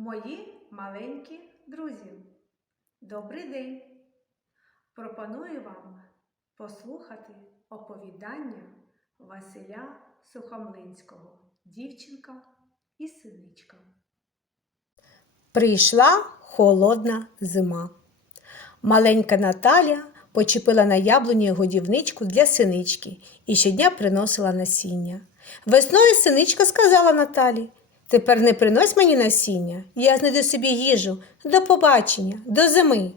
Мої маленькі друзі, добрий день! Пропоную вам послухати оповідання Василя Сухомлинського Дівчинка і синичка. Прийшла холодна зима. Маленька Наталя почепила на яблуні годівничку для синички і щодня приносила насіння. Весною синичка сказала Наталі: Тепер не принось мені насіння, я знайду собі їжу. До побачення, до зими.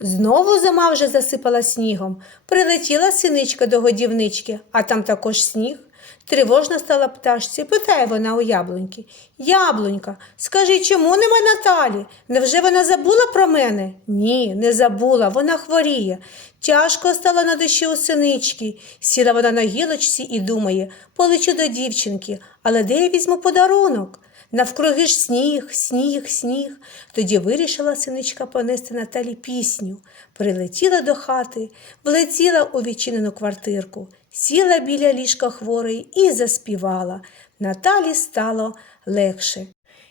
Знову зима вже засипала снігом. Прилетіла синичка до годівнички, а там також сніг. Тривожно стала пташці, питає вона у яблуньки. Яблунька, скажи, чому нема Наталі? Невже вона забула про мене? Ні, не забула, вона хворіє. Тяжко стало на душі у синички. Сіла вона на гілочці і думає, полечу до дівчинки, але де я візьму подарунок? Навкруги ж сніг, сніг, сніг. Тоді вирішила синичка понести Наталі пісню. Прилетіла до хати, влетіла у відчинену квартирку, сіла біля ліжка хворої і заспівала. Наталі стало легше.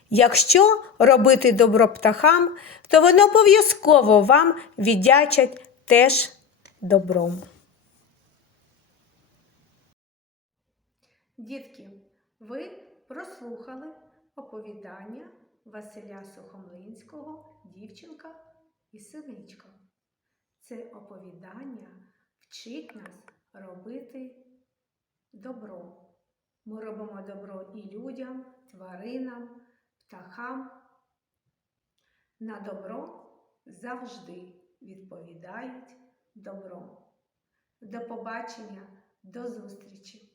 Якщо робити добро птахам, то вони обов'язково вам віддячать теж добром. Дітки, ви прослухали оповідання Василя Сухомлинського Дівчинка і синичка. Це оповідання вчить нас робити добро. Ми робимо добро і людям, тваринам, птахам. На добро завжди відповідають добро. До побачення, до зустрічі!